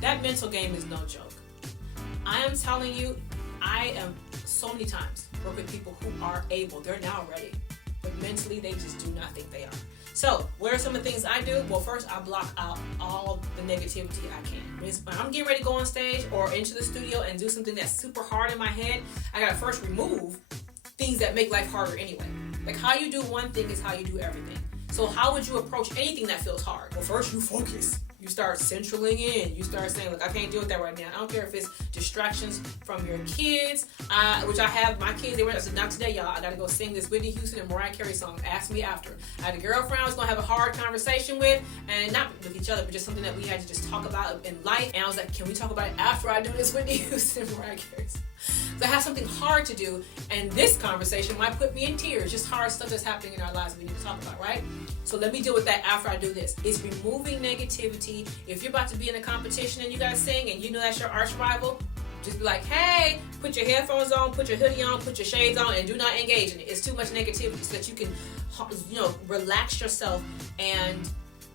that mental game is no joke. I am telling you, I am so many times work with people who are able, they're now ready, but mentally they just do not think they are. So, what are some of the things I do? Well, first, I block out all the negativity I can. When I'm getting ready to go on stage or into the studio and do something that's super hard in my head, I gotta first remove things that make life harder anyway. Like, how you do one thing is how you do everything. So how would you approach anything that feels hard? Well, first you focus. You start centraling in. You start saying, look, I can't deal with that right now. I don't care if it's distractions from your kids, which I have. My kids, I said, not today, y'all. I got to go sing this Whitney Houston and Mariah Carey song. Ask me after. I had a girlfriend I was going to have a hard conversation with, and not with each other, but just something that we had to just talk about in life. And I was like, can we talk about it after I do this Whitney Houston and Mariah Carey song? So I have something hard to do, and this conversation might put me in tears. Just hard stuff that's happening in our lives we need to talk about, right? So let me deal with that after I do this. It's removing negativity. If you're about to be in a competition and you gotta sing and you know that's your arch rival, just be like, hey, put your headphones on, put your hoodie on, put your shades on, and do not engage in it. It's too much negativity, so that you can, relax yourself and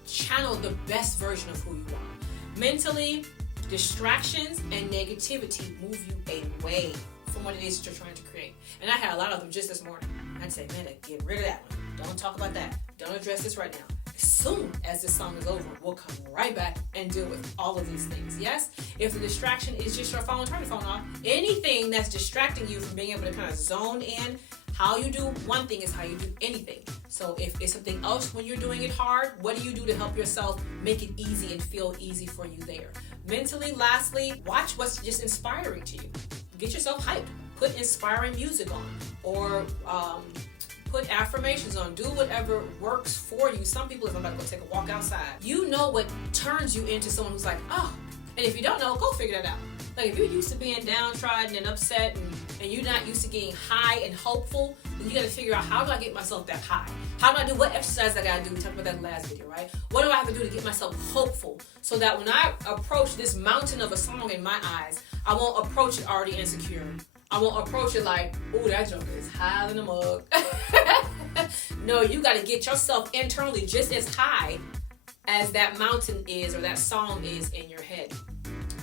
channel the best version of who you are. Mentally, distractions and negativity move you away from what it is that you're trying to create. And I had a lot of them just this morning. I'd say, man, get rid of that one. Don't talk about that. Don't address this right now. As soon as this song is over, we'll come right back and deal with all of these things. Yes? If the distraction is just your phone, turn your phone off. Anything that's distracting you from being able to kind of zone in, how you do one thing is how you do anything. So if it's something else when you're doing it hard, what do you do to help yourself make it easy and feel easy for you there? Mentally, lastly, watch what's just inspiring to you. Get yourself hyped. Put inspiring music on, or put affirmations on. Do whatever works for you. Some people, if I'm about to go take a walk outside, you know what turns you into someone who's like, oh. And if you don't know, go figure that out. Like, if you're used to being downtrodden and upset and you're not used to getting high and hopeful, then you got to figure out, how do I get myself that high? How do I do what exercise I got to do? We talked about that in the last video, right? What do I have to do to get myself hopeful so that when I approach this mountain of a song in my eyes, I won't approach it already insecure. I won't approach it like, ooh, that joker is high in the mug. No, you got to get yourself internally just as high as that mountain is or that song is in your head.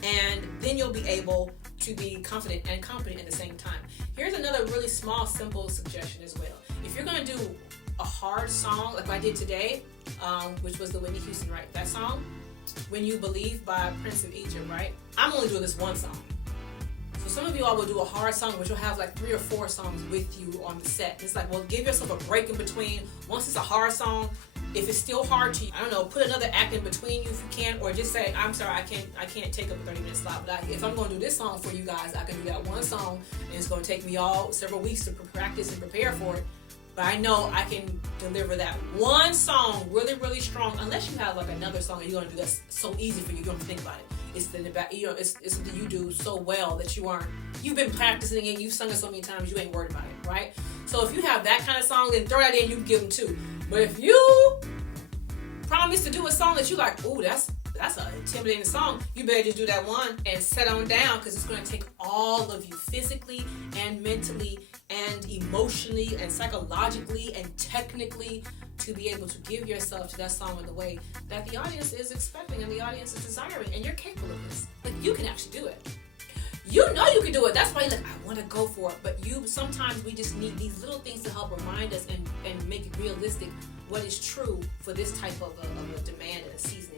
And then you'll be able to be confident and competent at the same time. Here's another really small, simple suggestion as well. If you're going to do a hard song like I did today, which was the Whitney Houston, right? That song, When You Believe by Prince of Egypt, right? I'm only doing this one song. So some of you all will do a hard song, which will have like 3 or 4 songs with you on the set. It's like, well, give yourself a break in between. Once it's a hard song, if it's still hard to you, I don't know, put another act in between you if you can, or just say, I'm sorry, I can't take up a 30-minute slot. But if I'm going to do this song for you guys, I can do that one song, and it's going to take me several weeks to practice and prepare for it. But I know I can deliver that one song really, really strong. Unless you have like another song that you're going to do that's so easy for you, you don't have to think about it. It's in the back, it's something you do so well that you've been practicing it, you've sung it so many times, you ain't worried about it, right? So if you have that kind of song, then throw that in, you can give them 2. But if you promise to do a song that you like, ooh, that's an intimidating song, you better just do that one and set on down, because it's going to take all of you physically and mentally and emotionally and psychologically and technically to be able to give yourself to that song in the way that the audience is expecting and the audience is desiring, and you're capable of this. Like, you can actually do it. You know you can do it. That's why you're like, I want to go for it. But sometimes we just need these little things to help remind us and make it realistic what is true for this type of a demand and a season